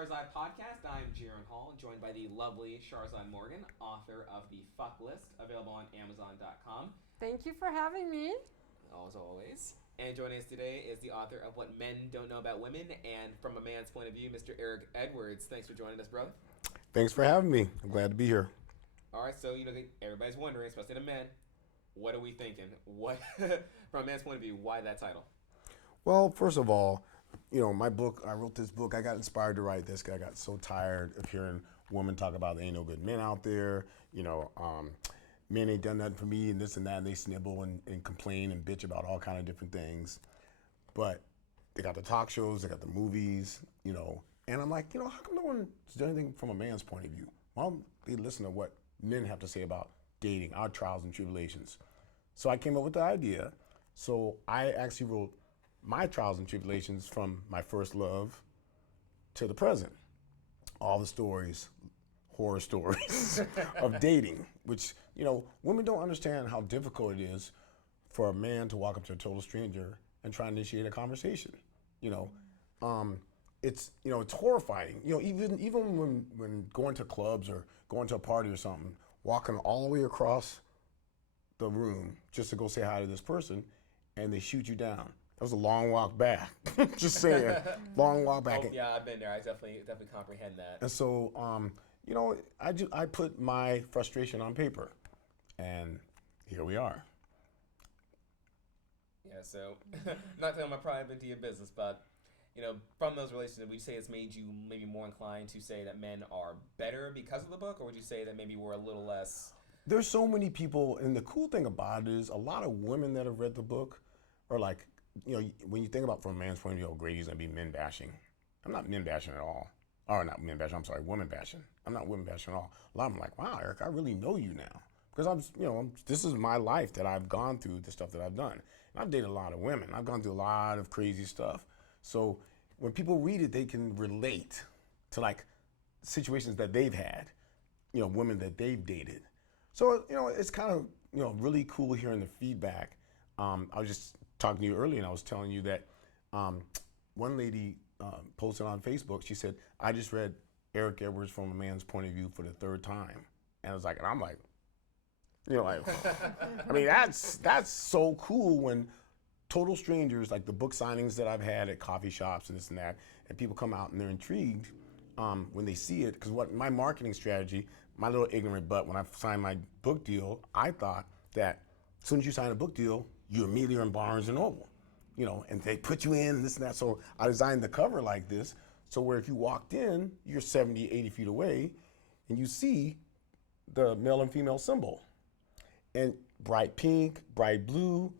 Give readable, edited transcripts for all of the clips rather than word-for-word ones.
Schahrzad podcast. I'm Jaron Hall, joined by the lovely Schahrzad Morgan, author of The Fuck List, available on Amazon.com. Thank you for having me. As always. And joining us today is the author of What Men Don't Know About Women, and from a man's point of view, Mr. Eric Edwards. Thanks for joining us, brother. Thanks for having me. I'm glad to be here. All right, so everybody's wondering, especially the men, what are we thinking? What, from a man's point of view, why that title? Well, first of all, my book, I wrote this book. I got inspired to write this. I got so tired of hearing women talk about there ain't no good men out there. Men ain't done nothing for me and this and that. And they snibble and complain and bitch about all kind of different things. But they got the talk shows, they got the movies, And I'm like, how come no one's done anything from a man's point of view? Why don't they listen to what men have to say about dating, our trials and tribulations? So I came up with the idea. So I actually wrote my trials and tribulations from my first love to the present. All the stories, horror stories of dating, which, women don't understand how difficult it is for a man to walk up to a total stranger and try to initiate a conversation. It's horrifying. Even when going to clubs or going to a party or something, walking all the way across the room just to go say hi to this person, and they shoot you down. That was a long walk back. Just saying, long walk back. Oh, yeah, I've been there. I definitely comprehend that. And so, I put my frustration on paper, and here we are. Yeah, so not telling my private into your business, but from those relationships, would you say it's made you maybe more inclined to say that men are better because of the book, or would you say that maybe we're a little less? There's so many people, and the cool thing about it is a lot of women that have read the book are like, when you think about from a man's point of view, Grady's gonna be men bashing. I'm not men bashing at all. Or not men bashing, I'm sorry, women bashing. I'm not women bashing at all. A lot of them are like, wow, Eric, I really know you now. Because this is my life that I've gone through, the stuff that I've done. And I've dated a lot of women. I've gone through a lot of crazy stuff. So when people read it, they can relate to like situations that they've had, women that they've dated. So, it's kind of, really cool hearing the feedback. I was just talking to you earlier and I was telling you that one lady posted on Facebook, she said, I just read Eric Edwards from a man's point of view for the third time. And I was like, and I'm like, I mean, that's so cool when total strangers, like the book signings that I've had at coffee shops and this and that, and people come out and they're intrigued when they see it. Because what my marketing strategy, my little ignorant butt, when I signed my book deal, I thought that as soon as you sign a book deal, you immediately are in Barnes and Noble, and they put you in and this and that. So I designed the cover like this, so where if you walked in, you're 70, 80 feet away, and you see the male and female symbol. And bright pink, bright blue.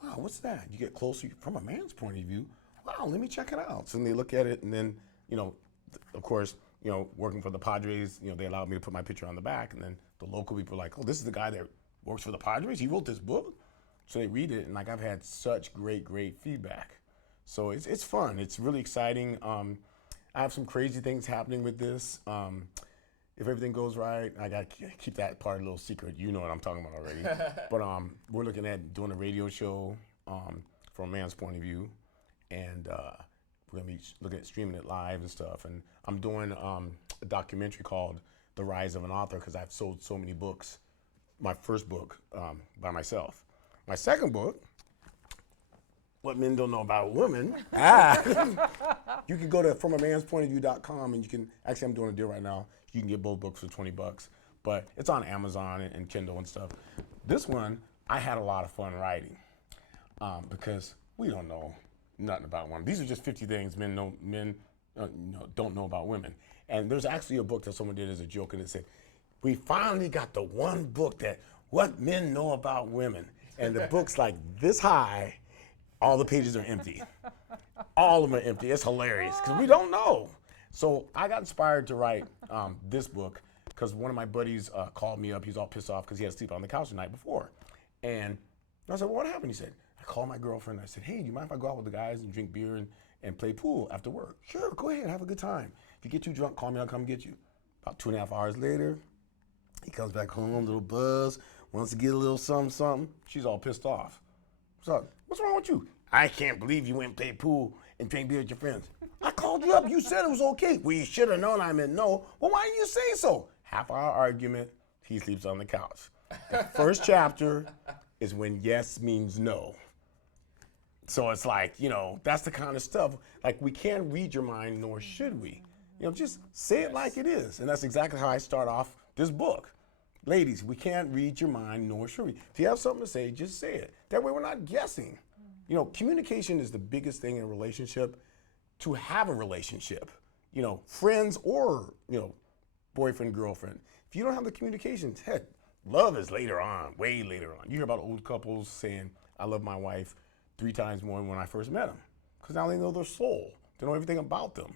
Wow, what's that? You get closer from a man's point of view. Wow, let me check it out. So then they look at it, and then, of course, working for the Padres, they allowed me to put my picture on the back, and then the local people are like, oh, this is the guy that works for the Padres? He wrote this book? So they read it, and like I've had such great feedback. So it's fun. It's really exciting. I have some crazy things happening with this. If everything goes right, I got to keep that part a little secret. You know what I'm talking about already. But we're looking at doing a radio show from a man's point of view. And we're going to be looking at streaming it live and stuff. And I'm doing a documentary called The Rise of an Author because I've sold so many books. My first book by myself. My second book, What Men Don't Know About Women. You can go to FromAMansPointOfView.com and you can, actually I'm doing a deal right now. You can get both books for $20, but it's on Amazon and Kindle and stuff. This one, I had a lot of fun writing because we don't know nothing about women. These are just 50 things men don't know about women. And there's actually a book that someone did as a joke and it said, we finally got the one book that what men know about women. And the book's like this high, all the pages are empty. All of them are empty. It's hilarious because we don't know. So I got inspired to write this book because one of my buddies called me up. He was all pissed off because he had to sleep on the couch the night before. And I said, well, what happened? He said, I called my girlfriend. I said, hey, do you mind if I go out with the guys and drink beer and play pool after work? Sure, go ahead, have a good time. If you get too drunk, call me, I'll come get you. About 2.5 hours later, he comes back home, a little buzz, wants to get a little something. She's all pissed off. So, what's wrong with you? I can't believe you went and played pool and drink beer with your friends. I called you up. You said it was okay. Well, you should have known I meant no. Well, why didn't you say so? Half our argument, he sleeps on the couch. The first chapter is when yes means no. So it's like, that's the kind of stuff. Like, we can't read your mind, nor should we. Just say it like it is. And that's exactly how I start off this book. Ladies, we can't read your mind, nor should we. If you have something to say, just say it. That way we're not guessing. Communication is the biggest thing in a relationship. To have a relationship, friends or, boyfriend, girlfriend. If you don't have the communication, heck, love is later on, way later on. You hear about old couples saying, I love my wife 3 times more than when I first met them. Because now they know their soul. They know everything about them.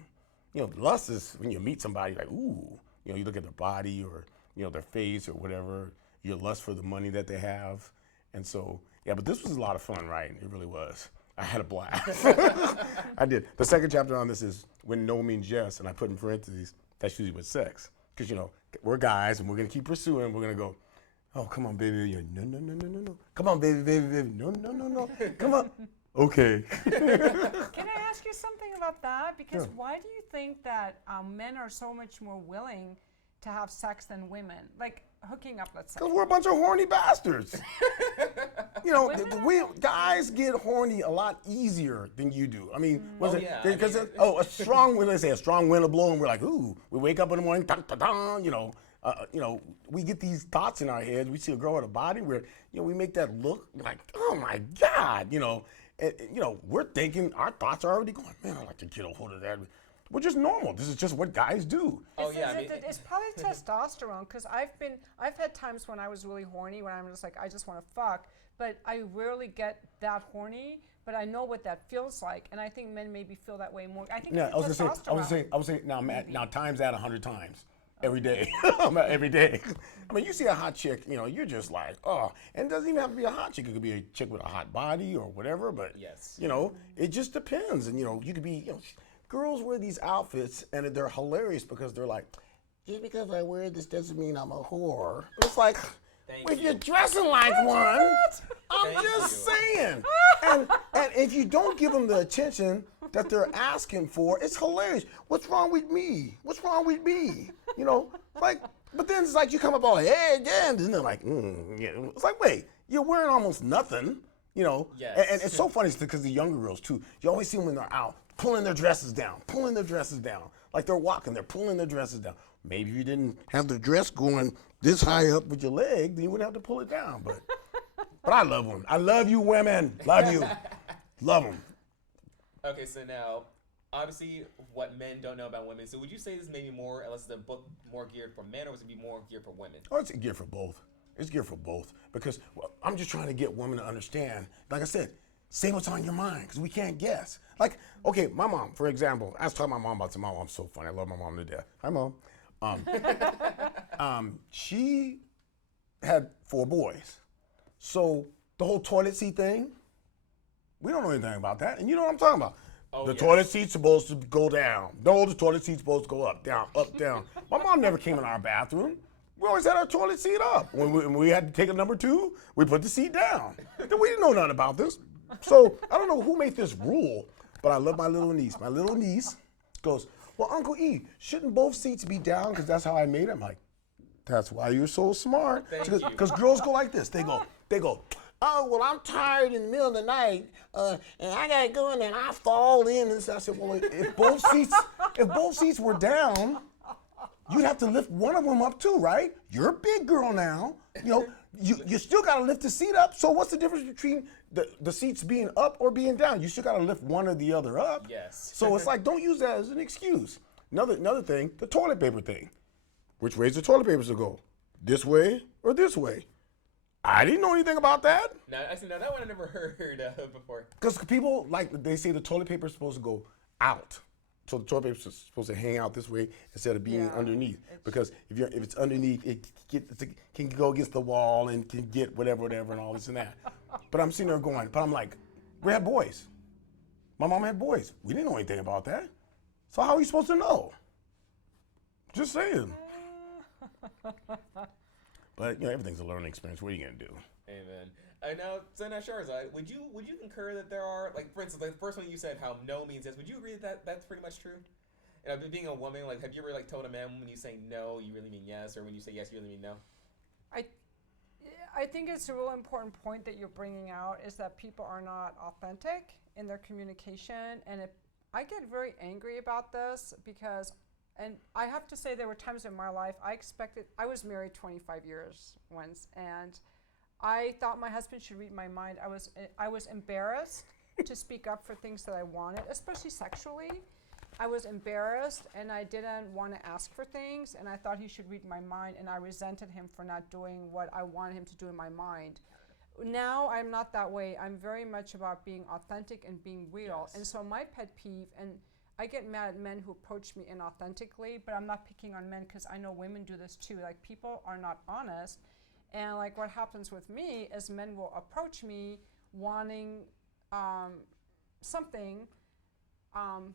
Lust is when you meet somebody, like, ooh, you look at their body or, their face or whatever. You lust for the money that they have. And so, yeah, but this was a lot of fun, right? It really was. I had a blast. I did. The second chapter on this is when no means yes, and I put in parentheses, that's usually with sex. Because, we're guys and we're going to keep pursuing. We're going to go, oh, come on, baby. No, no, no, no, no, no. Come on, baby, baby, baby. No, no, no, no. Come on. Okay. Can I ask you something about that? Because why do you think that men are so much more willing to have sex than women? Like hooking up, let's say. Because we're a bunch of horny bastards. Guys get horny a lot easier than you do. I mean, a strong wind, let's say a strong wind will blow and we're like, ooh, we wake up in the morning, we get these thoughts in our heads. We see a girl with a body where, we make that look like, oh my God, we're thinking, our thoughts are already going, man, I'd like to get a hold of that. We're just normal. This is just what guys do. It's probably testosterone, because I've had times when I was really horny, when I'm just like, I just want to fuck, but I rarely get that horny, but I know what that feels like, and I think men maybe feel that way more. I think I was gonna say now times that 100 times. Every day, every day. I mean, you see a hot chick, you're just like, oh, and it doesn't even have to be a hot chick. It could be a chick with a hot body or whatever, but, yes. It just depends. And, you could be, girls wear these outfits and they're hilarious because they're like, just because I wear this doesn't mean I'm a whore. It's like, you're dressing like one, I'm just saying. And if you don't give them the attention that they're asking for, it's hilarious. What's wrong with me? What's wrong with me? But then it's like you come up all, hey, again, and they're like, yeah. It's like, wait, you're wearing almost nothing, Yes. And it's so funny because the younger girls too, you always see them when they're out, pulling their dresses down. Like they're walking, they're pulling their dresses down. Maybe if you didn't have the dress going this high up with your leg, then you wouldn't have to pull it down. But I love them. I love you, women. Love you. Love them. Okay, so now, obviously, what men don't know about women. So would you say this maybe more, unless the book more geared for men, or would it be more geared for women? Oh, it's geared for both. It's geared for both because I'm just trying to get women to understand. Like I said, say what's on your mind because we can't guess. Like, okay, my mom, for example, I was talking to my mom about my mom's so funny. I love my mom to death. Hi, Mom. She had 4 boys. So the whole toilet seat thing, we don't know anything about that. And you know what I'm talking about. Toilet seat's supposed to go down. No, the toilet seat's supposed to go up, down, up, down. My mom never came in our bathroom. We always had our toilet seat up. When we had to take a number 2, we put the seat down. We didn't know nothing about this. So I don't know who made this rule, but I love my little niece. My little niece goes, well, Uncle E, shouldn't both seats be down? Because that's how I made it. I'm like, that's why you're so smart. Because girls go like this. They go, oh, well, I'm tired in the middle of the night, and I got to go in and I fall in. And so I said, well, if both seats were down, you'd have to lift one of them up too, right? You're a big girl now. You still got to lift the seat up. So what's the difference between the seats being up or being down? You still got to lift one or the other up. Yes. So it's like, don't use that as an excuse. Another thing, the toilet paper thing. Which way is the toilet paper to go? This way or this way? I didn't know anything about that. No, actually, no, that one I never heard of before. Because people, they say the toilet paper is supposed to go out. So the toilet paper is supposed to hang out this way instead of being underneath. Because if it's underneath, it can go against the wall and can get whatever and all this and that. But I'm sitting there going, but I'm like, we had boys. My mom had boys. We didn't know anything about that. So how are you supposed to know? Just saying. But everything's a learning experience. What are you gonna do? Amen. I know. So now, Schahrzad, would you concur that there are, like, for instance, like the first one you said, how no means yes. Would you agree that that's pretty much true? And being a woman, like, have you ever like told a man when you say no, you really mean yes, or when you say yes, you really mean no? I I think it's a real important point that you're bringing out is that people are not authentic in their communication, and I get very angry about this because, and I have to say there were times in my life I was married 25 years once, and I thought my husband should read my mind. I was embarrassed to speak up for things that I wanted, especially sexually. I was embarrassed and I didn't want to ask for things, and I thought he should read my mind, and I resented him for not doing what I wanted him to do in my mind. Now I'm not that way. I'm very much about being authentic and being real. Yes. And so my pet peeve, and I get mad at men who approach me inauthentically, but I'm not picking on men because I know women do this too. Like, people are not honest. And like, what happens with me is men will approach me wanting something,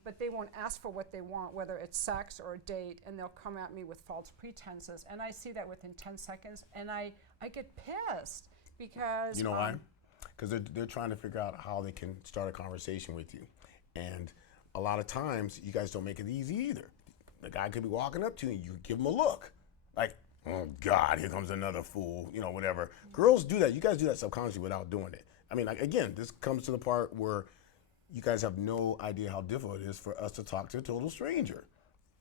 but they won't ask for what they want, whether it's sex or a date, and they'll come at me with false pretenses. And I see that within 10 seconds, and I get pissed because... You know why? Because they're trying to figure out how they can start a conversation with you. And a lot of times, you guys don't make it easy either. The guy could be walking up to you, you give him a look. Like, oh God, here comes another fool, you know, whatever. Girls do that. You guys do that subconsciously without doing it. I mean, like, again, this comes to the part where you guys have no idea how difficult it is for us to talk to a total stranger.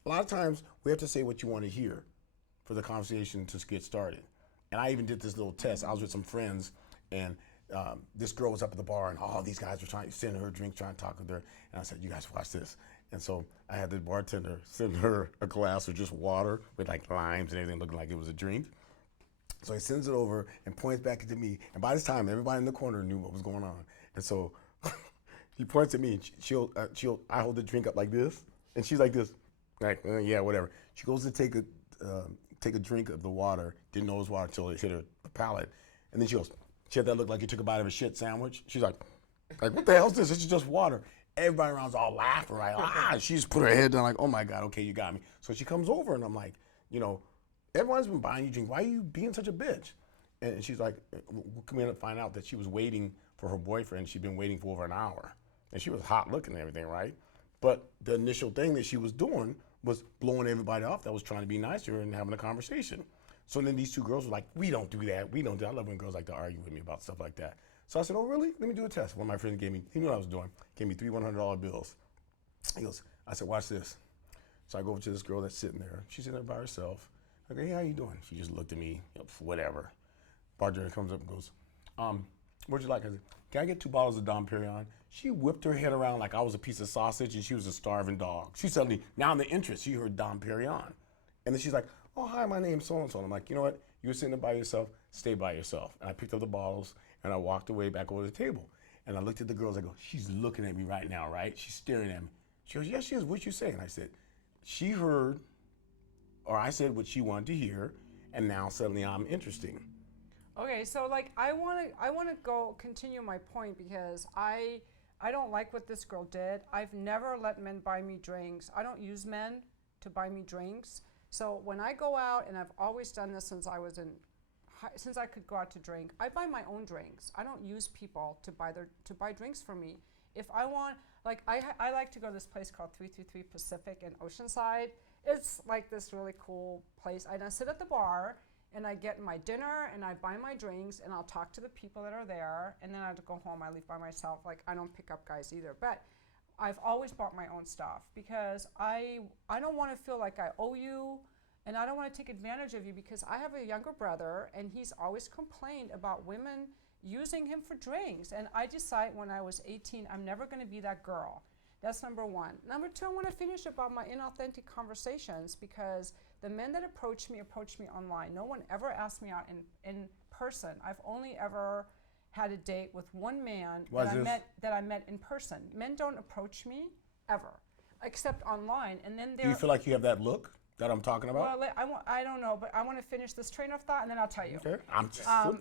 A lot of times, we have to say what you want to hear for the conversation to get started. And I even did this little test. I was with some friends, and this girl was up at the bar, and all these guys were trying to send her a drink, trying to talk with her. And I said, you guys watch this. And so I had the bartender send her a glass of just water with like limes and everything, looking like it was a drink. So he sends it over and points back at me. And by this time, everybody in the corner knew what was going on. And so he points at me, and I hold the drink up like this, and she's like this, like, yeah, whatever. She goes to take a drink of the water, didn't know it was water until it hit her palate. And then she goes, she had that look like you took a bite of a shit sandwich. She's like, what the hell is this? This is just water. Everybody around's all laughing, right? She just put her head down like, oh my God, okay, you got me. So she comes over, and I'm like, you know, everyone's been buying you drink. Why are you being such a bitch? And she's like, we end up find out that she was waiting for her boyfriend. She'd been waiting for over an hour. And she was hot looking and everything, right? But the initial thing that she was doing was blowing everybody off that was trying to be nice to her and having a conversation. So then these two girls were like, we don't do that. We don't do that. I love when girls like to argue with me about stuff like that. So I said, oh, really? Let me do a test. One of my friends he knew what I was doing, gave me 3 $100 bills. I said, watch this. So I go over to this girl that's sitting there. She's sitting there by herself. I go, hey, how you doing? She just looked at me, whatever. Bartender comes up and goes, what'd you like? I said, can I get 2 bottles of Dom Perignon? She whipped her head around like I was a piece of sausage and she was a starving dog. She suddenly, now in the interest, she heard Dom Perignon. And then she's like, oh, hi, my name's so-and-so. And I'm like, you know what? You were sitting there by yourself, stay by yourself. And I picked up the bottles and I walked away back over the table. And I looked at the girls, I go, she's looking at me right now, right? She's staring at me. She goes, yes, she is. What you saying? I said, she heard, or I said what she wanted to hear, and now suddenly I'm interesting. Okay, so like I want to continue my point because I don't like what this girl did. I've never let men buy me drinks. I don't use men to buy me drinks. So when I go out, and I've always done this since I could go out to drink, I buy my own drinks. I don't use people to buy drinks for me. If I want, like I like to go to this place called 333 Pacific in Oceanside. It's like this really cool place. I sit at the bar, and I get my dinner, and I buy my drinks, and I'll talk to the people that are there, and then I have to go home. I leave by myself. Like, I don't pick up guys either. But I've always bought my own stuff because I don't want to feel like I owe you, and I don't want to take advantage of you because I have a younger brother, and he's always complained about women using him for drinks. And I decided when I was 18, I'm never going to be that girl. That's number one. Number two, I want to finish about my inauthentic conversations because the men that approach me online. No one ever asked me out in person. I've only ever had a date with one man that I met in person. Men don't approach me ever, except online. And then Do you feel like you have that look that I'm talking about? Well, I don't know, but I want to finish this train of thought, and then I'll tell you. Okay. I'm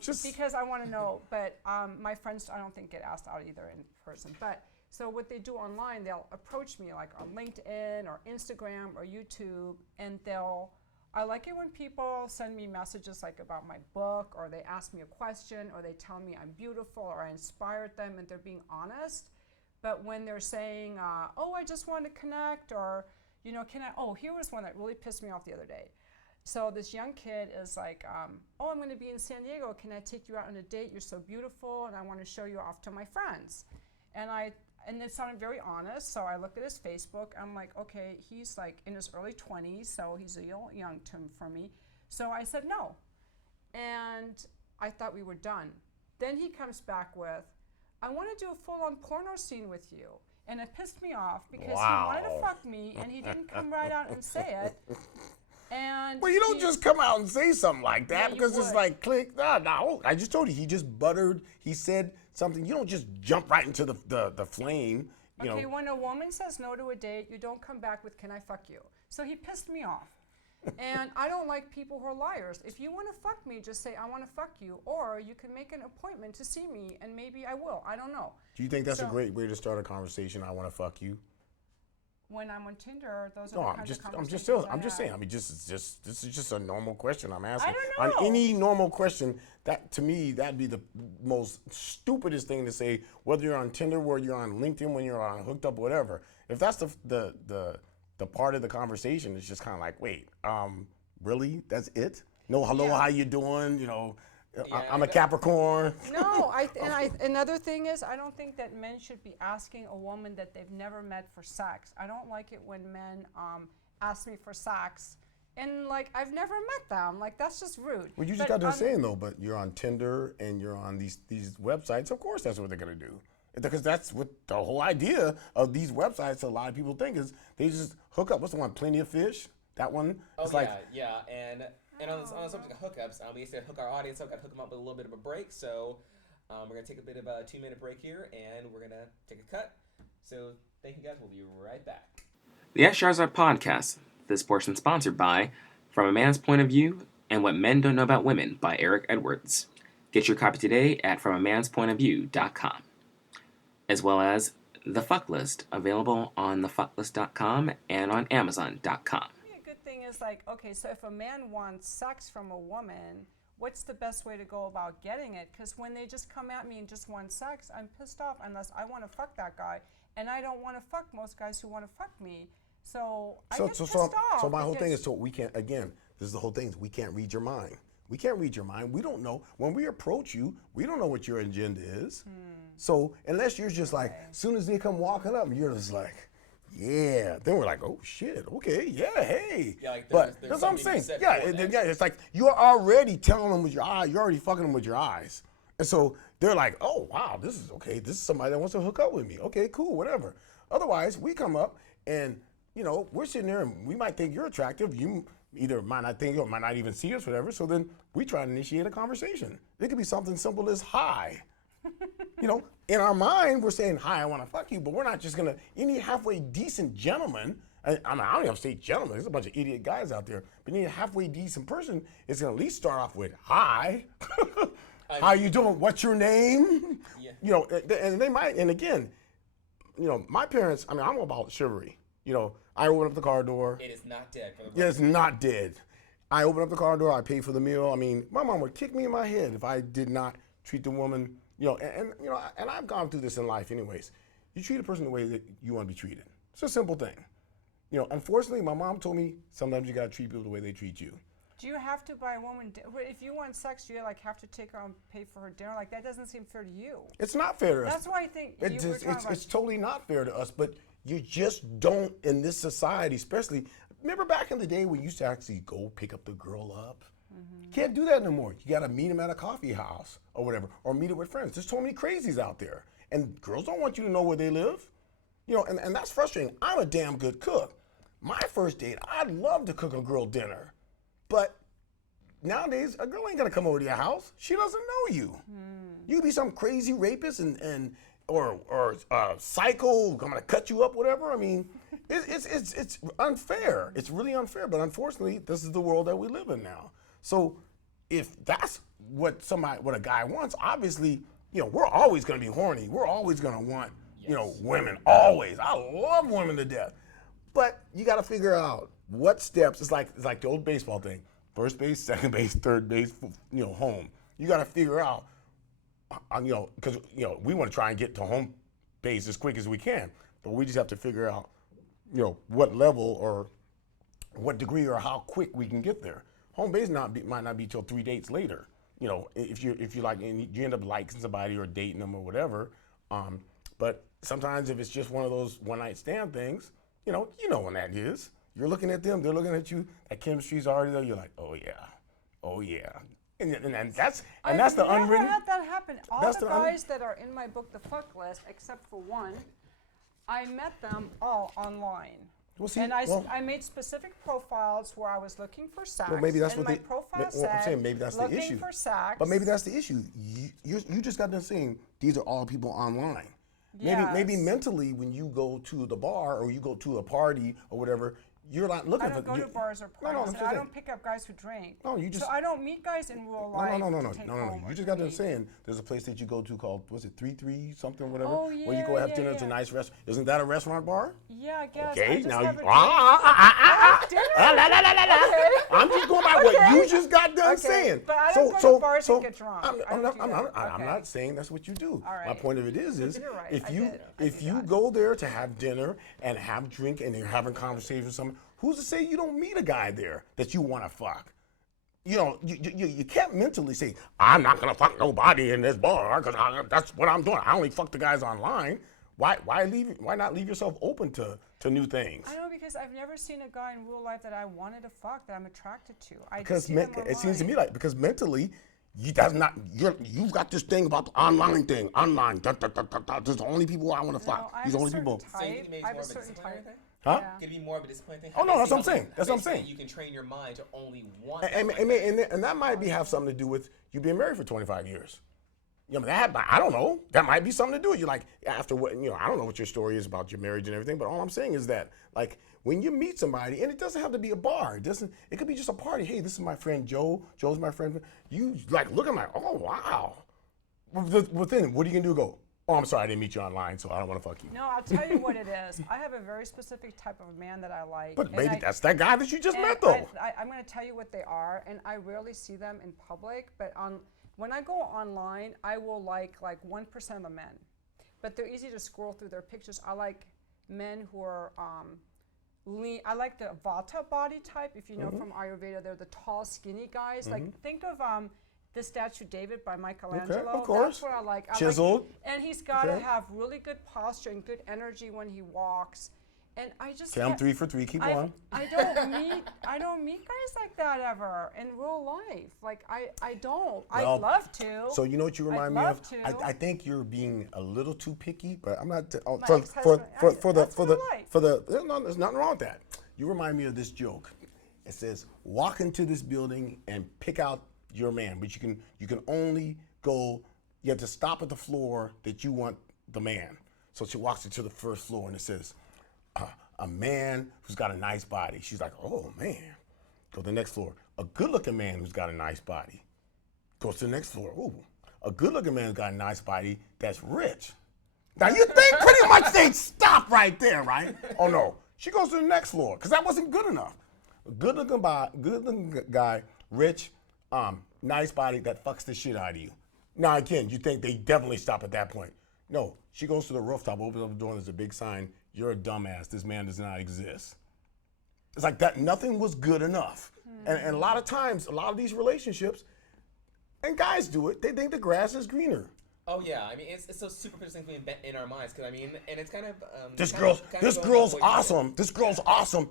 just because I want to know. But my friends, I don't think get asked out either in person. But so what they do online, they'll approach me like on LinkedIn or Instagram or YouTube, and I like it when people send me messages like about my book, or they ask me a question, or they tell me I'm beautiful, or I inspired them, and they're being honest. But when they're saying, oh, I just want to connect, or, you know, here was one that really pissed me off the other day. So this young kid is like, oh, I'm going to be in San Diego. Can I take you out on a date? You're so beautiful, and I want to show you off to my friends. And it sounded very honest, so I looked at his Facebook. I'm like, okay, he's like in his early 20s, so he's a little young for me. So I said no. And I thought we were done. Then he comes back with, I want to do a full-on porno scene with you. And it pissed me off because he wanted to fuck me, and he didn't come right out and say it. And well, you don't just come out and say something like that, because it's like, click. No, I just told you, he just buttered. He said something. You don't just jump right into the flame. You know. When a woman says no to a date, you don't come back with, can I fuck you? So he pissed me off. And I don't like people who are liars. If you want to fuck me, just say, I want to fuck you. Or you can make an appointment to see me, and maybe I will. I don't know. Do you think that's a great way to start a conversation? I want to fuck you. When I'm on Tinder, those are No, the I'm kinds just, of I'm conversations just saying. I mean, this is just a normal question I'm asking. I don't know. On any normal question, that to me, that'd be the most stupidest thing to say. Whether you're on Tinder, whether you're on LinkedIn, when you're on Hooked Up, whatever. If that's the part of the conversation, it's just kind of like, wait, really? That's it? No, hello, how you doing? You know. Yeah, I'm a Capricorn. No, another thing is, I don't think that men should be asking a woman that they've never met for sex. I don't like it when men ask me for sex, and like I've never met them. Like that's just rude. Well, you just got done saying though, but you're on Tinder and you're on these websites. Of course, that's what they're gonna do, because that's what the whole idea of these websites. A lot of people think is they just hook up. What's the one? Plenty of Fish. That one. Oh yeah. And on the subject of hookups, we used to hook our audience up, hook them up with a little bit of a break. So we're going to take a bit of a 2-minute break here, and we're going to take a cut. So thank you guys. We'll be right back. The Schahrzad podcast. This portion sponsored by From a Man's Point of View and What Men Don't Know About Women by Eric Edwards. Get your copy today at FromAMan'sPointOfView.com. As well as The Fuck List, available on thefucklist.com and on Amazon.com. Is like, okay, so if a man wants sex from a woman, what's the best way to go about getting it? Because when they just come at me and just want sex, I'm pissed off unless I want to fuck that guy, and I don't want to fuck most guys who want to fuck me. So I get pissed off. So my whole thing is, so we can't, again, this is the whole thing, is we can't read your mind. We can't read your mind. We don't know. When we approach you, we don't know what your agenda is. So unless you're just like, as soon as they come walking up, you're just like, yeah. Then we're like, oh shit, okay, yeah, hey. Yeah, like but that's what I'm saying. Yeah, it's like you're already telling them with your eye. You're already fucking them with your eyes, and so they're like, oh wow, this is okay. This is somebody that wants to hook up with me. Okay, cool, whatever. Otherwise, we come up and we're sitting there and we might think you're attractive. You either might not think or might not even see us, whatever. So then we try to initiate a conversation. It could be something simple as hi. In our mind, we're saying, hi, I want to fuck you, but we're not just going to, any halfway decent gentleman, I don't even have to say gentleman, there's a bunch of idiot guys out there, but any halfway decent person is going to at least start off with, hi, how you doing, what's your name? Yeah. And they might, and again, my parents, I'm all about chivalry. I open up the car door. It is not dead. Yeah, it's not dead. I open up the car door, I pay for the meal. I mean, my mom would kick me in my head if I did not treat the woman. And I've gone through this in life anyways. You treat a person the way that you want to be treated. It's a simple thing. Unfortunately, my mom told me sometimes you got to treat people the way they treat you. Do you have to buy a woman, if you want sex, do you have to take her and pay for her dinner? Like that doesn't seem fair to you. It's not fair to us. That's why I think it's totally not fair to us, but you just don't in this society, especially, remember back in the day when you used to actually go pick up the girl up? Can't do that no more. You got to meet them at a coffee house or whatever, or meet it with friends. There's so many crazies out there, and girls don't want you to know where they live. And that's frustrating. I'm a damn good cook. My first date, I'd love to cook a girl dinner, but nowadays a girl ain't gonna come over to your house. She doesn't know you. You be some crazy rapist or psycho, I'm gonna cut you up, whatever. I mean, it's unfair. It's really unfair. But unfortunately, this is the world that we live in now. So if that's what a guy wants, obviously, we're always gonna be horny. We're always gonna want, women. Always. I love women to death. But you gotta figure out what steps? It's like the old baseball thing: first base, second base, third base, home. You got to figure out, because we want to try and get to home base as quick as we can, but we just have to figure out, what level or what degree or how quick we can get there. Home base might not be till 3 dates later. If you like, and you end up liking somebody or dating them or whatever. But sometimes if it's just one of those one night stand things, you know when that is. You're looking at them, they're looking at you. That chemistry's already there. You're like, oh yeah. And that's the unwritten. I've never had that happen. All that's the the guys that are in my book, The Fuck List, except for one, I met them all online. Well, see, and I made specific profiles where I was looking for sex. Well, maybe that's and what my profile said, I'm saying. Maybe that's the issue. Looking for sex. But maybe that's the issue. You just got done saying these are all people online. Yes. Maybe mentally when you go to the bar or you go to a party or whatever, you're not looking for. I don't go to bars or parties. No, I don't pick up guys who drink. No, you just. So I don't meet guys in real life. No. to take home You or just got to done meet. saying there's a place that you go to called, was it 33 something, whatever? Oh, Where you go have dinner. It's a yeah. nice restaurant. Isn't that a restaurant bar? Yeah, I guess. Okay, I just now have you. a drink. I'm just going by what you just got done saying. But I don't go to bars and get drunk. I'm I don't do that. I'm Okay. not saying that's what you do. All right. My point of it is You're right. if I you did. I if did you that. go there to have dinner and have drink and you're having conversation with someone, who's to say you don't meet a guy there that you want to fuck? You can't mentally say, I'm not going to fuck nobody in this bar because that's what I'm doing. I only fuck the guys online. Why not leave yourself open to new things? I know, because I've never seen a guy in real life that I wanted to fuck, that I'm attracted to. Because it seems to me like, because mentally, you've got this thing about the online thing. Online. There's the only people I want to fuck. I These have a only certain people. So you type. think maybe I have a it's more of a certain disciplinary type. thing? Huh? Yeah. Could it be more of a discipline thing? Oh, no, that's what I'm saying. How That's they what I'm say saying. You can train your mind to only want. And that might have something to do with you being married for 25 years. I don't know. That might be something to do with you. Like, after what, I don't know what your story is about your marriage and everything, but all I'm saying is that, like, when you meet somebody, and it doesn't have to be a bar. It could be just a party. Hey, this is my friend Joe. Joe's my friend. You, like, look at my, oh, wow. Within, what are you going to do? Go, oh, I'm sorry, I didn't meet you online, so I don't want to fuck you. No, I'll tell you what it is. I have a very specific type of man that I like. But and maybe I- that's that guy that you just and met, though. I'm going to tell you what they are, and I rarely see them in public. But when I go online, I will like 1% of the men, but they're easy to scroll through their pictures. I like men who are lean. I like the Vata body type. If you know from Ayurveda, they're the tall, skinny guys. Like, think of the statue David by Michelangelo. of course. That's what I like. Chiseled. And he's got to Okay. have really good posture and good energy when he walks. And I just Okay, I'm can't- 3 for 3. Keep I going. don't meet guys like that ever in real life. Like, I don't. Well, I'd love to. So you know what you remind me love of? to. I think you're being a little too picky, but I'm not. My ex-husband- that's what I like. No, there's nothing wrong with that. You remind me of this joke. It says, walk into this building and pick out your man, but you can only go. You have to stop at the floor that you want the man. So she walks into the first floor and it says, a man who's got a nice body. She's like, oh man. Go to the next floor. A good-looking man who's got a nice body. Goes to the next floor. Ooh, a good-looking man who's got a nice body that's rich. Now you think pretty much they'd stop right there, right? Oh no, she goes to the next floor because that wasn't good enough. A good-looking guy, rich, nice body that fucks the shit out of you. Now again, you think they definitely stop at that point? No, she goes to the rooftop, opens up the door, and there's a big sign. You're a dumbass. This man does not exist. It's like that. Nothing was good enough. And a lot of times, a lot of these relationships, and guys do it, they think the grass is greener. Oh yeah, I mean it's so superficial things being bent in our minds, because I mean, and it's kind of This kind of girl's going off what you awesome. said. This girl's awesome.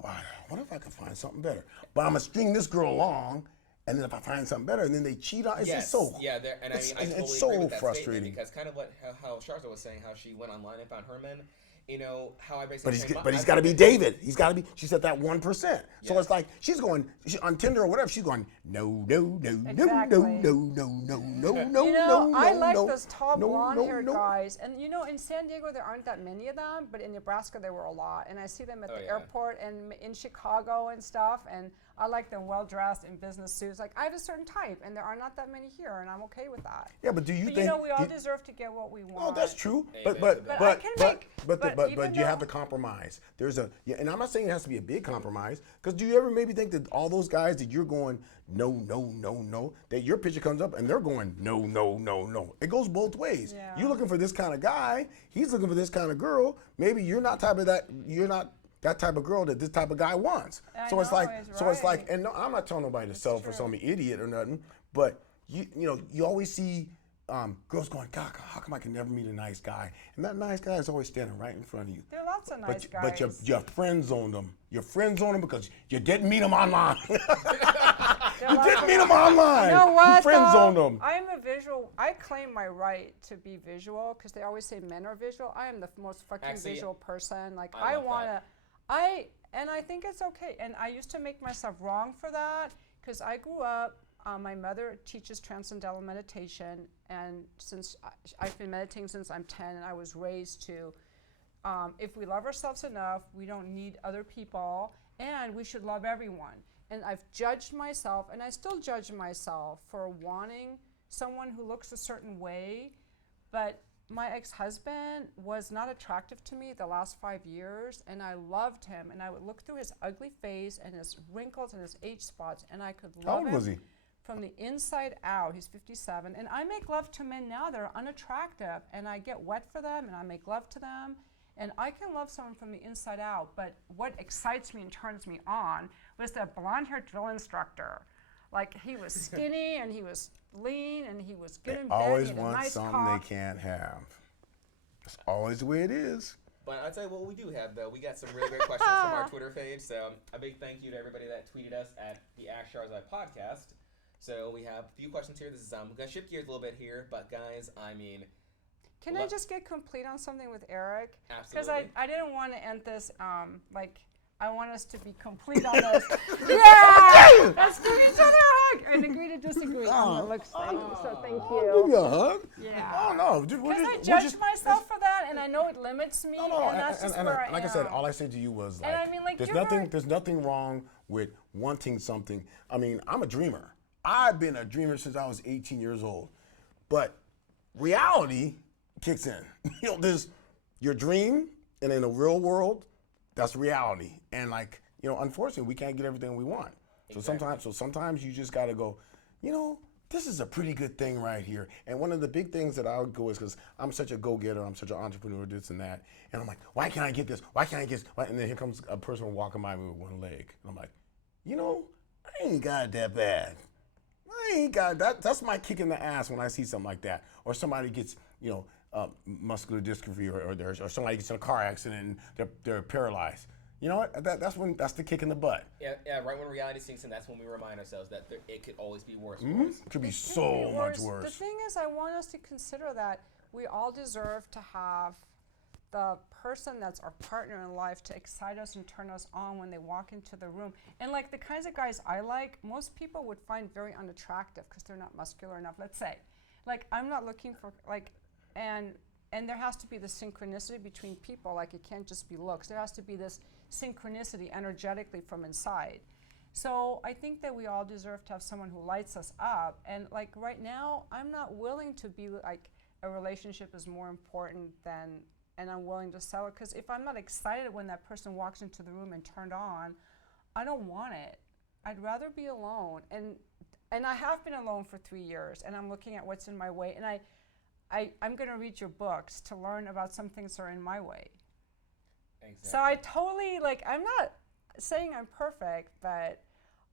But what if I could find something better? But I'm gonna string this girl along, and then if I find something better, and then they cheat on. It's just so. Yeah, and I mean, I totally it's so agree with that frustrating. statement, because kind of what how Schahrzad was saying, how she went online and found her men. You know how I But basically. he's got to be David. He's got to be. She's at that 1%. So it's like she's going on Tinder or whatever. She's going no. Exactly. You know, I like those tall blonde-haired guys. And you know, in San Diego there aren't that many of them, but in Nebraska there were a lot. And I see them at the airport and in Chicago and stuff. And I like them well dressed in business suits. Like I have a certain type, and there are not that many here, and I'm okay with that. Yeah, but do you But think? you know, we all deserve to get what we want. No, that's true. Amen But to but that. but you have to compromise. There's a and I'm not saying it has to be a big compromise. Because do you ever maybe think that all those guys that you're going no, that your picture comes up and they're going no. It goes both ways. Yeah. You're looking for this kind of guy. He's looking for this kind of girl. Maybe you're not that type of girl that this type of guy wants. So it's like, and no, I'm not telling nobody to settle for some idiot or nothing, but you always see girls going, God, how come I can never meet a nice guy? And that nice guy is always standing right in front of you. There are lots of nice guys. But you're friend zoned them. You're friend zoned them because you didn't meet them online. You didn't meet them online. You know what? You friend zoned them. I'm a visual. I claim my right to be visual because they always say men are visual. I am the most fucking visual person. Like I wanna. And I think it's okay. And I used to make myself wrong for that because I grew up. My mother teaches transcendental meditation, and since I've been meditating since I'm 10, and I was raised to, if we love ourselves enough, we don't need other people, and we should love everyone. And I've judged myself, and I still judge myself for wanting someone who looks a certain way, but my ex-husband was not attractive to me the last 5 years, and I loved him, and I would look through his ugly face and his wrinkles and his age spots, and I could love him. How old was he? From the inside out. He's 57, and I make love to men now that are unattractive, and I get wet for them, and I make love to them, and I can love someone from the inside out. But what excites me and turns me on was that blonde-haired drill instructor. Like, he was skinny, and he was lean, and he was good in bed. Always he had a want nice something cock. they can't have. It's always the way it is. But I'll tell you what we do have, though. We got some really great questions from our Twitter page. So a big thank you to everybody that tweeted us at the Schahrzad podcast. So we have a few questions here. This is I'm gonna shift gears a little bit here, but guys, I mean, Can I just get complete on something with Eric? Absolutely. Because I didn't want to end this like I want us to be complete on this. Yeah! Let's give each other a hug and agree to disagree on the looks thing. So thank I'll give you. you a hug. Yeah. Oh no, Because I judge myself for that, and I know it limits me, No, and that's just where I am. like I said, all I said to you was like, And I mean, like, there's nothing wrong with wanting something. I mean, I'm a dreamer. I've been a dreamer since I was 18 years old, but reality kicks in. There's your dream, and in the real world, that's reality. And like, unfortunately, we can't get everything we want. Exactly. So sometimes you just gotta go, this is a pretty good thing right here. And one of the big things that I would go is because I'm such a go-getter, I'm such an entrepreneur, this and that. And I'm like, why can't I get this? Why can't I get this? And then here comes a person walking by me with one leg. And I'm like, I ain't got it that bad. I ain't got that. That's my kick in the ass when I see something like that. Or somebody gets, muscular dystrophy or somebody gets in a car accident and they're paralyzed. You know what? That's the kick in the butt. Yeah. Right when reality sinks in, that's when we remind ourselves that it could always be worse. It could be so much worse. The thing is, I want us to consider that we all deserve to have the person that's our partner in life to excite us and turn us on when they walk into the room. And like the kinds of guys I like, most people would find very unattractive because they're not muscular enough. Let's say, like I'm not looking for and there has to be the synchronicity between people. Like it can't just be looks. There has to be this synchronicity energetically from inside. So I think that we all deserve to have someone who lights us up. And like right now, I'm not willing to be like a relationship is more important than, and I'm willing to settle. Because if I'm not excited when that person walks into the room and turned on, I don't want it. I'd rather be alone. And I have been alone for 3 years, and I'm looking at what's in my way. And I'm going to read your books to learn about some things that are in my way. Exactly. So I totally, I'm not saying I'm perfect, but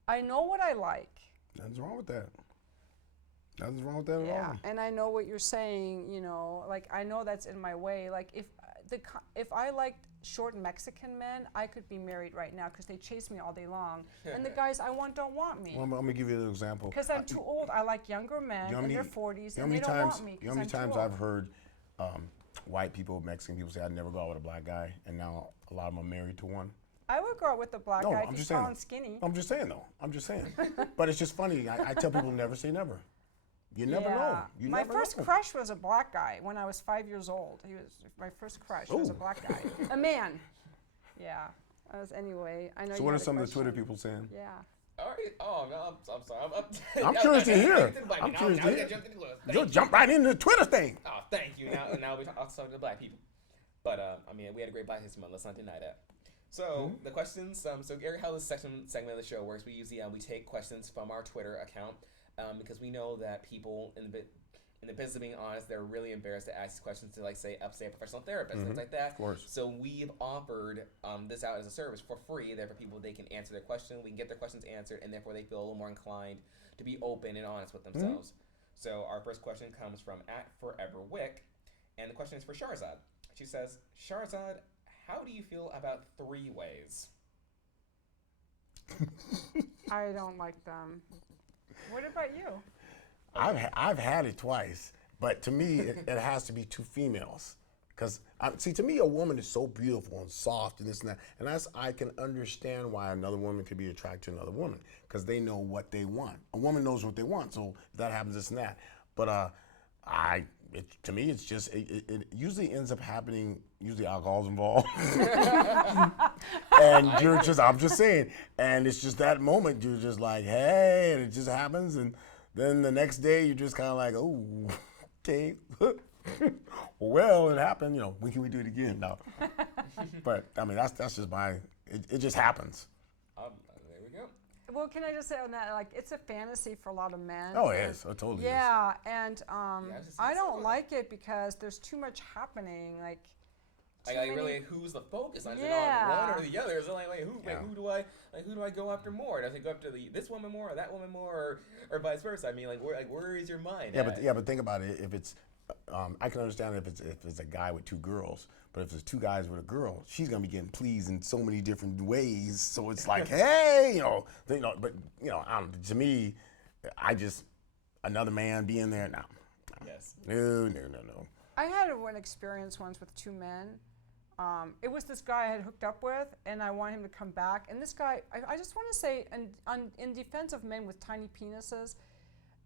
I know what I like. Nothing's wrong with that. Nothing's wrong with that at all. And I know what you're saying, I know that's in my way. Like if I liked short Mexican men, I could be married right now because they chase me all day long. And the guys I want don't want me. Well, I'm going to give you an example. Because I'm too old. I like younger men in their 40s, and they don't want me. You know how many times I've heard white people, Mexican people say, I'd never go out with a black guy, and now a lot of them are married to one? I would go out with a black guy if he's tall and skinny. I'm just saying, though. I'm just saying. But it's just funny. I tell people never say never. You never know. My first crush was a black guy when I was 5 years old. He was my first crush. He was a black guy. A man. Yeah. Anyway, I know. So what are some of the Twitter people saying? Yeah. All right. Oh no, I'm sorry. I'm curious to hear. I'm curious to hear. You'll jump right into the Twitter thing. Oh, thank you. Now we talk to the black people. But I mean, we had a great Black History Month. Let's not deny that. So the questions. So Gary, how this segment of the show works? We usually we take questions from our Twitter account because we know that people in the business of being honest, they're really embarrassed to ask these questions to like say upstate professional therapists, things like that. Of course. So we've offered this out as a service for free. Therefore, people they can answer their question. We can get their questions answered, and therefore they feel a little more inclined to be open and honest with themselves. So our first question comes from @ForeverWick, and the question is for Schahrzad. She says, Schahrzad, how do you feel about three-ways? I don't like them. What about you? I've had it twice, but to me, it has to be two females. Because, see, to me, a woman is so beautiful and soft and this and that. And I can understand why another woman could be attracted to another woman because they know what they want. A woman knows what they want, so if that happens, this and that. But to me, it's just, it usually ends up happening, usually alcohol's involved. And I'm just saying, and it's just that moment, you're just like, hey, and it just happens. And then the next day, you're just kind of like, oh, okay. Well, it happened, when can we do it again? No. But, I mean, that's just it just happens. There we go. Well, can I just say on that, like, it's a fantasy for a lot of men. Oh, it is. It totally is. Yeah, and I don't so like it because there's too much happening. Like, really, who's the focus? Is it on one or the other? Is it who do I go after more? Does it go after this woman more or that woman more or vice versa? I mean, where is your mind? But think about it. If it's I can understand if it's a guy with two girls, but if it's two guys with a girl, she's gonna be getting pleased in so many different ways. So it's like, hey, but to me, another man being there now. Yes. No. I had one experience once with two men. It was this guy I had hooked up with, and I wanted him to come back. And this guy, I just want to say, in defense of men with tiny penises,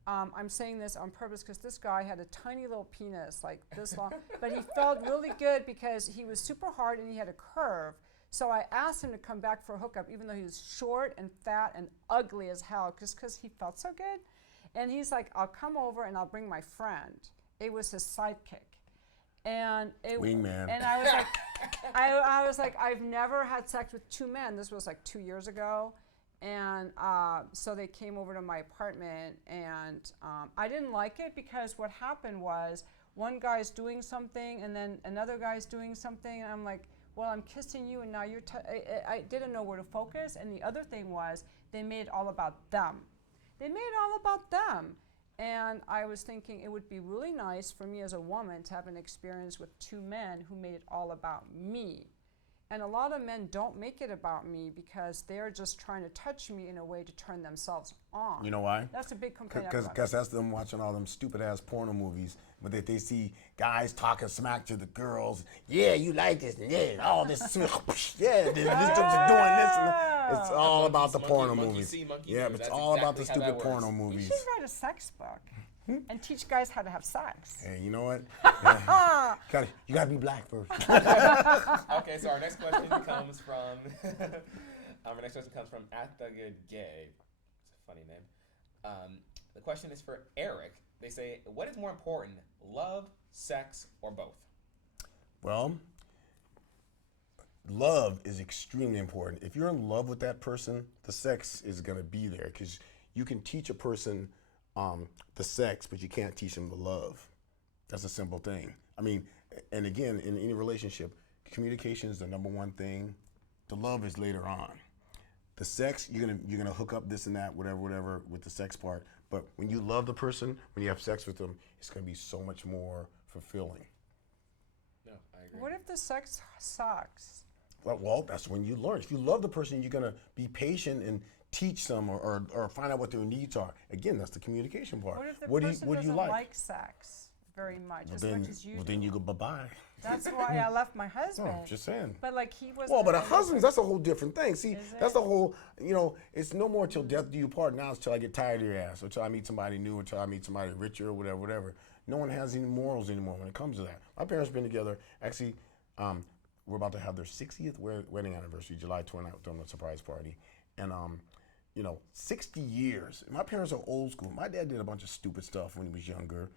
I'm saying this on purpose because this guy had a tiny little penis, like this long, but he felt really good because he was super hard and he had a curve. So I asked him to come back for a hookup, even though he was short and fat and ugly as hell, just because he felt so good. And he's like, I'll come over and I'll bring my friend. It was his sidekick. And Wingman. And I was like, I was like, I've never had sex with two men. This was like 2 years ago. And so they came over to my apartment, and I didn't like it because what happened was one guy's doing something, and then another guy's doing something, and I'm like, well, I'm kissing you, and now you're I didn't know where to focus. And the other thing was they made it all about them. They made it all about them. And I was thinking it would be really nice for me as a woman to have an experience with two men who made it all about me. And a lot of men don't make it about me because they're just trying to touch me in a way to turn themselves on. You know why? That's a big complaint. Because that's them watching all them stupid ass porno movies, but they see guys talking smack to the girls. Yeah, you like this, and yeah, all this, yeah, this just doing this, and that. It's all about the porno movies. Yeah, but it's all about the stupid porno You movies. should write a sex book and teach guys how to have sex. Hey, you know what? You gotta be black first. Okay, so our next question comes from At the Good Gay. It's a funny name. The question is for Eric. They say, what is more important, love, sex, or both? Well, love is extremely important. If you're in love with that person, the sex is gonna be there because you can teach a person the sex, but you can't teach them the love. That's a simple thing. I mean, and again, in any relationship, communication is the number one thing. The love is later on. The sex, you're gonna hook up this and that, whatever, with the sex part. But when you love the person, when you have sex with them, it's gonna be so much more fulfilling. No, I agree. What if the sex sucks? Well, that's when you learn. If you love the person, you're gonna be patient and teach them or find out what their needs are. Again, that's the communication part. What if the what person do doesn't you like? like sex very much, much as you do? Then you go bye-bye. That's why I left my husband. No, just saying. But like he was. Well, but a husband's, that's a whole different thing. See, Is that's it? the whole, it's no more till death do you part. Now it's till I get tired of your ass, or till I meet somebody new, or till I meet somebody richer, or whatever. No one has any morals anymore when it comes to that. My parents have been together. Actually, we're about to have their 60th wedding anniversary, July 29th, throwing a surprise party. And, 60 years. My parents are old school. My dad did a bunch of stupid stuff when he was younger,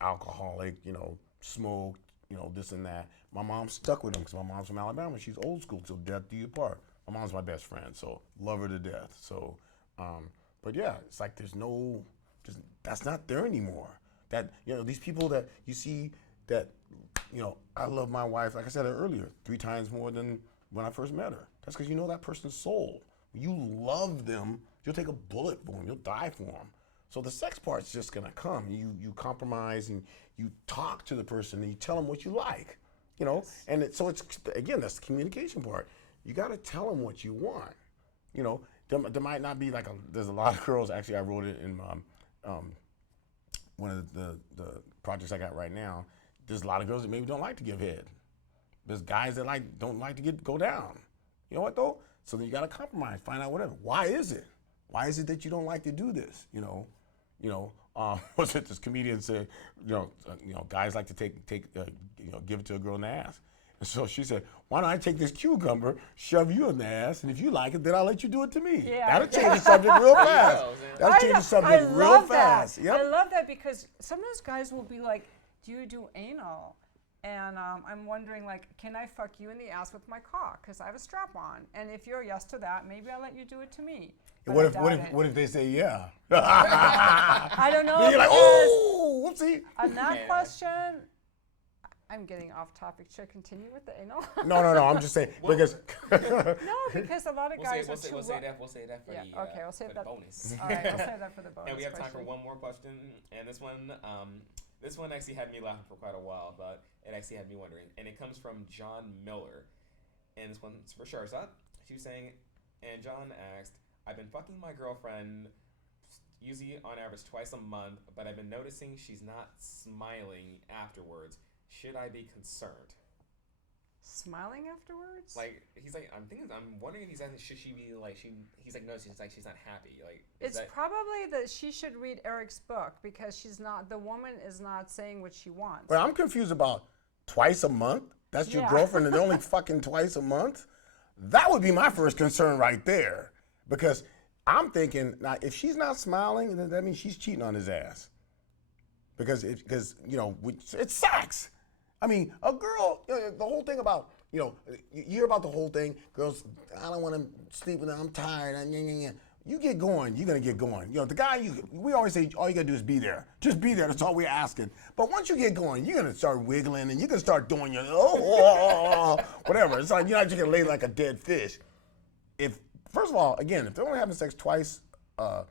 alcoholic, smoked, this and that. My mom stuck with him because my mom's from Alabama. She's old school till death do you part. My mom's my best friend, so love her to death. So, but yeah, it's like that's not there anymore. That, these people that you see that, I love my wife, like I said earlier, 3 times more than when I first met her. That's because you know that person's soul. You love them, you'll take a bullet for them, you'll die for them. So the sex part's just gonna come. You compromise and you talk to the person and you tell them what you like, And so it's, again, that's the communication part. You gotta tell them what you want. There might not be there's a lot of girls, actually I wrote it in one of the projects I got right now. There's a lot of girls that maybe don't like to give head. There's guys that don't like to go down. You know what though? So then you got to compromise, find out whatever. Why is it? Why is it that you don't like to do this? What's it? This comedian said, guys like to give it to a girl in the ass. And so she said, why don't I take this cucumber, shove you in the ass, and if you like it, then I'll let you do it to me. Yeah. That'll change the subject real fast. That'll change the subject real fast. Yep. I love that because sometimes guys will be like, do you do anal? And I'm wondering, can I fuck you in the ass with my cock? Because I have a strap on. And if you're yes to that, maybe I'll let you do it to me. What if they say yeah? I don't know. Then you're like, oh, whoopsie. On that question, I'm getting off topic. Should I continue with the anal? No. I'm just saying because. No, because a lot of guys We'll say that for the okay, we'll save that bonus. All right, I'll save that for the bonus. And we have time for one more question, and this one actually had me laughing for quite a while, but it actually had me wondering. And it comes from John Miller. And this one's for Schahrzad. She was saying, and John asked, I've been fucking my girlfriend usually on average twice a month, but I've been noticing she's not smiling afterwards. Should I be concerned? Smiling afterwards? I'm wondering if he's asking, should she be he's like, no, she's not happy. It's probably that she should read Eric's book because the woman is not saying what she wants. But I'm confused about twice a month. That's your girlfriend and they're only fucking twice a month? That would be my first concern right there. Because I'm thinking, now, if she's not smiling, then that means she's cheating on his ass. Because it's sex. I mean, a girl, the whole thing about, you hear about the whole thing, girls, I don't want to sleep with her, I'm tired, You get going, you're going to get going. The guy, we always say, all you got to do is be there. Just be there, that's all we're asking. But once you get going, you're going to start wiggling and you're going to start doing your, whatever. It's like, you're not just going to lay like a dead fish. First of all, again, if they're only having sex twice a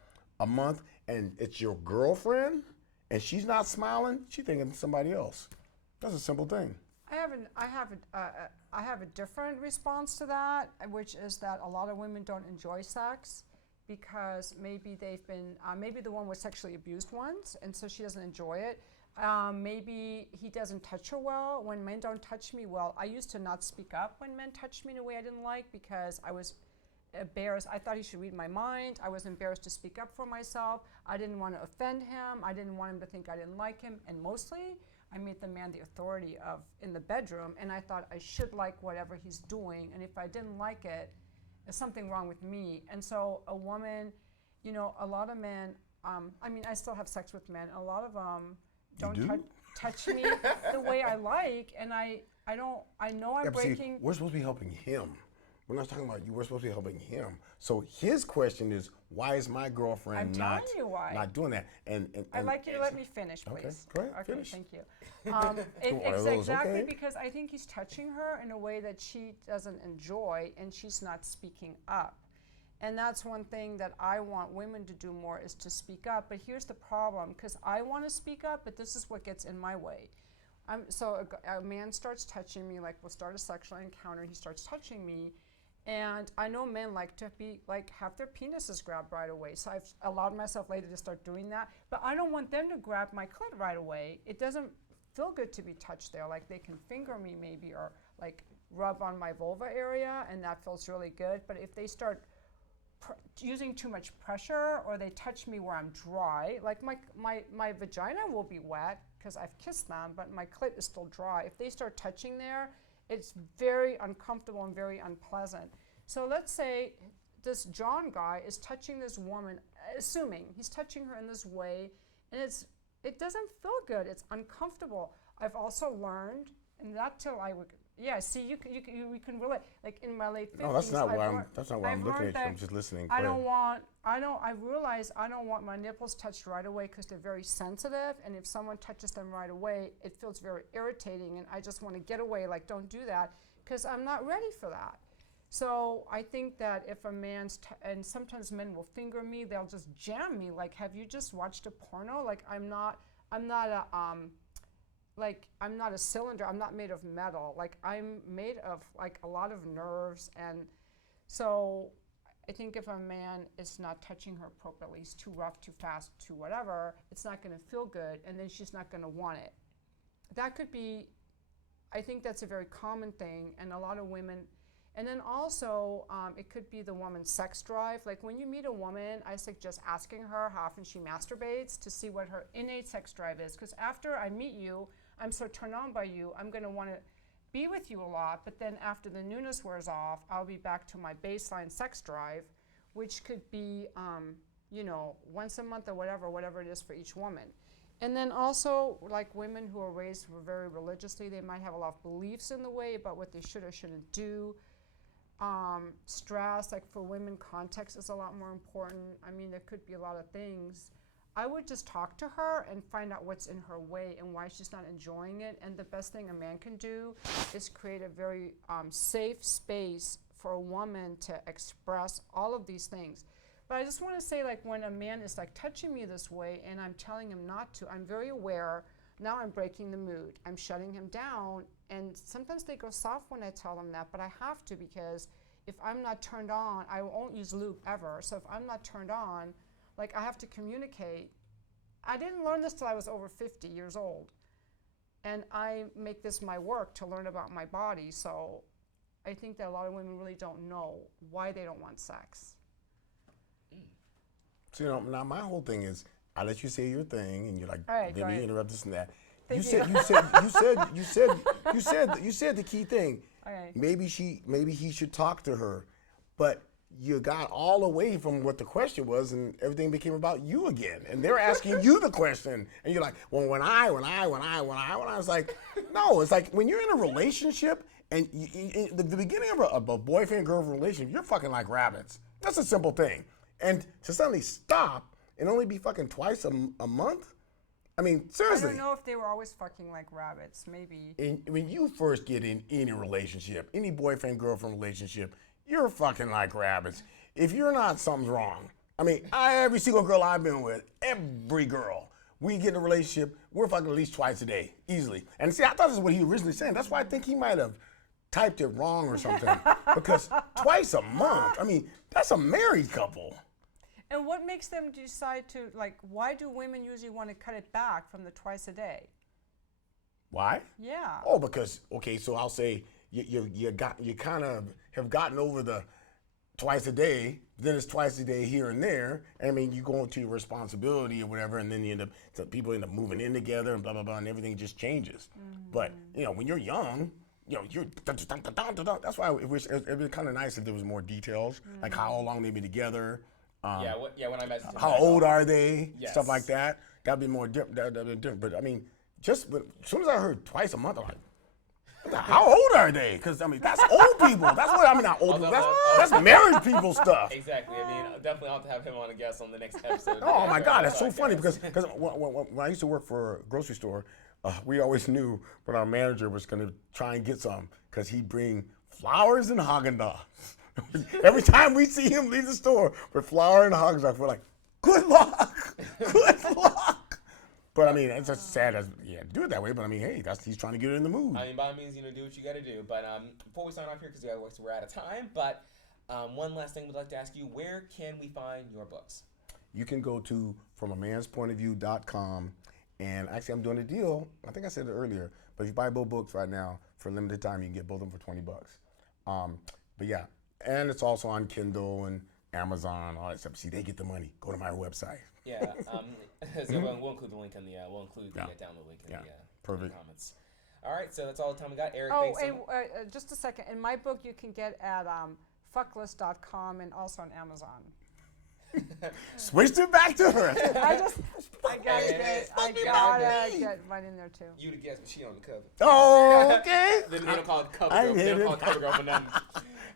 month and it's your girlfriend and she's not smiling, she's thinking somebody else. That's a simple thing. I have a different response to that, which is that a lot of women don't enjoy sex because maybe they've been, maybe the one was sexually abused once, and so she doesn't enjoy it. Maybe he doesn't touch her well. When men don't touch me well, I used to not speak up when men touched me in a way I didn't like because I was embarrassed. I thought he should read my mind. I was embarrassed to speak up for myself. I didn't want to offend him. I didn't want him to think I didn't like him. And mostly, I made the man the authority in the bedroom, and I thought I should like whatever he's doing. And if I didn't like it, there's something wrong with me. And so a woman, a lot of men, I still have sex with men. A lot of them don't touch me the way I like, and I know I'm breaking. See, we're supposed to be helping him. We're not talking about you. We're supposed to be helping him. So his question is, why is my girlfriend not doing that? And I'd like you to let me finish, please. Okay, go ahead. Okay, finish. thank you. Exactly, because I think he's touching her in a way that she doesn't enjoy, and she's not speaking up. And that's one thing that I want women to do more is to speak up. But here's the problem, because I want to speak up, but this is what gets in my way. So a man starts touching me, we'll start a sexual encounter, and he starts touching me. And I know men like to have their penises grabbed right away. So I've allowed myself later to start doing that. But I don't want them to grab my clit right away. It doesn't feel good to be touched there. They can finger me maybe or rub on my vulva area, and that feels really good. But if they start using too much pressure or they touch me where I'm dry, my vagina will be wet because I've kissed them, but my clit is still dry. If they start touching there, it's very uncomfortable and very unpleasant. So let's say this John guy is touching this woman, assuming he's touching her in this way, and it doesn't feel good. It's uncomfortable. I've also learned, and not till I would. Yeah, see, you can relate. Like in my late 50s. No, that's not why I'm looking at you. I'm just listening. I realize I don't want my nipples touched right away because they're very sensitive, and if someone touches them right away, it feels very irritating, and I just want to get away, like, don't do that, because I'm not ready for that. So I think that if a man's, and sometimes men will finger me, they'll just jam me, like, have you just watched a porno? Like, I'm not a cylinder. I'm not made of metal. Like, I'm made of like a lot of nerves. And so I think if a man is not touching her appropriately, he's too rough, too fast, too whatever, it's not going to feel good, and then she's not going to want it. That could be, I think that's a very common thing, and a lot of women. And then also, it could be the woman's sex drive. Like, when you meet a woman, I suggest asking her how often she masturbates to see what her innate sex drive is. Because after I meet you, I'm so turned on by you, I'm going to want to be with you a lot, but then after the newness wears off, I'll be back to my baseline sex drive, which could be, once a month or whatever it is for each woman. And then also, like, women who are raised very religiously, they might have a lot of beliefs in the way about what they should or shouldn't do. Stress, like for women, context is a lot more important. I mean, there could be a lot of things. I would just talk to her and find out what's in her way and why she's not enjoying it. And the best thing a man can do is create a very safe space for a woman to express all of these things. But I just want to say, like, when a man is like touching me this way and I'm telling him not to, I'm very aware. Now I'm breaking the mood. I'm shutting him down. And sometimes they go soft when I tell them that, but I have to, because if I'm not turned on, I won't use lube ever. So if I'm not turned on, like, I have to communicate. I didn't learn this till I was over 50 years old. And I make this my work to learn about my body. So I think that a lot of women really don't know why they don't want sex. So, now my whole thing is, I let you say your thing, and you're like, all right, let me interrupt this and that. You said the key thing. Okay. Maybe he should talk to her, but you got all away from what the question was, and everything became about you again. And they're asking you the question, and you're like, well, when I was like, no, it's like when you're in a relationship, and the beginning of a boyfriend-girlfriend relationship, you're fucking like rabbits. That's a simple thing. And to suddenly stop and only be fucking twice a month? I mean, seriously. I don't know if they were always fucking like rabbits, maybe. When you first get in any relationship, any boyfriend-girlfriend relationship, you're fucking like rabbits. If you're not, something's wrong. I mean, every single girl I've been with, every girl, we get in a relationship, we're fucking at least twice a day, easily. And see, I thought this is what he originally said. That's why I think he might have typed it wrong or something. Because twice a month, I mean, that's a married couple. And what makes them decide to, like, why do women usually want to cut it back from the twice a day? Why? Yeah. Oh, because, okay, so I'll say you kind of have gotten over the twice a day, then it's twice a day here and there. I mean, you go into your responsibility or whatever, and then people end up moving in together and blah, blah, blah, and everything just changes. Mm-hmm. But, when you're young, you're that's why it'd be kind of nice if there was more details, like how long they've been together. When I met how old are they? Yes. Stuff like that. That'd be more different. But I mean, as soon as I heard twice a month, I'm like, how old are they? Because I mean, that's old people. That's what I mean. Not old people. That's married people stuff. Exactly. I mean, definitely I'll have to have him on a guest on the next episode. Oh my God, that's so funny because when I used to work for a grocery store, we always knew when our manager was going to try and get some because he'd bring flowers and Haagen-Dazs. Every time we see him leave the store with flour and Haagen-Dazs, we're like, good luck, good luck. But I mean, it's just sad as do it that way. But I mean, hey, he's trying to get her in the mood. I mean, by all means, do what you got to do. But before we sign off here, because we're out of time. But one last thing we'd like to ask you: where can we find your books? You can go to FromAMansPointOfView.com, and actually, I'm doing a deal. I think I said it earlier, but if you buy both books right now for a limited time, you can get both of them for $20. But yeah. And it's also on Kindle and Amazon, all that stuff. See, they get the money. Go to my website. Yeah. So we'll include the link in the download link in the comments. All right. So that's all the time we got. Eric, thanks. Just a second. In my book, you can get at fucklist.com and also on Amazon. Switched it back to her. I gotta get mine in there too. You the guest, but she on the cover. Oh, okay. They don't call it cover I girl. They hit don't call it. it cover girl for nothing.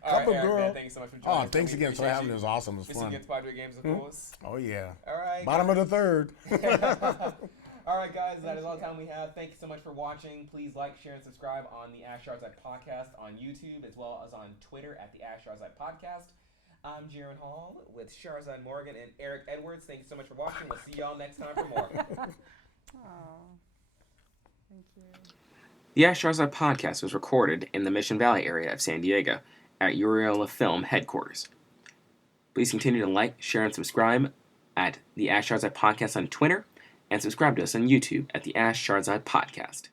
All Cover right, Eric, girl. man, thank you so much for joining us. Thanks We again for appreciate having me. It you. was awesome. It was This is fun. against Padre Games, of course. Oh, yeah. All right. Bottom of the third. All right, guys, that is all the time we have. Thank you so much for watching. Please like, share, and subscribe on the Schahrzad Podcast on YouTube as well as on Twitter at the Schahrzad Podcast. I'm Jaron Hall with Schahrzad Morgan and Eric Edwards. Thank you so much for watching. We'll see y'all next time for more. Oh, thank you. The Schahrzad Podcast was recorded in the Mission Valley area of San Diego at Uriola Film headquarters. Please continue to like, share, and subscribe at the Schahrzad Podcast on Twitter, and subscribe to us on YouTube at the Schahrzad Podcast.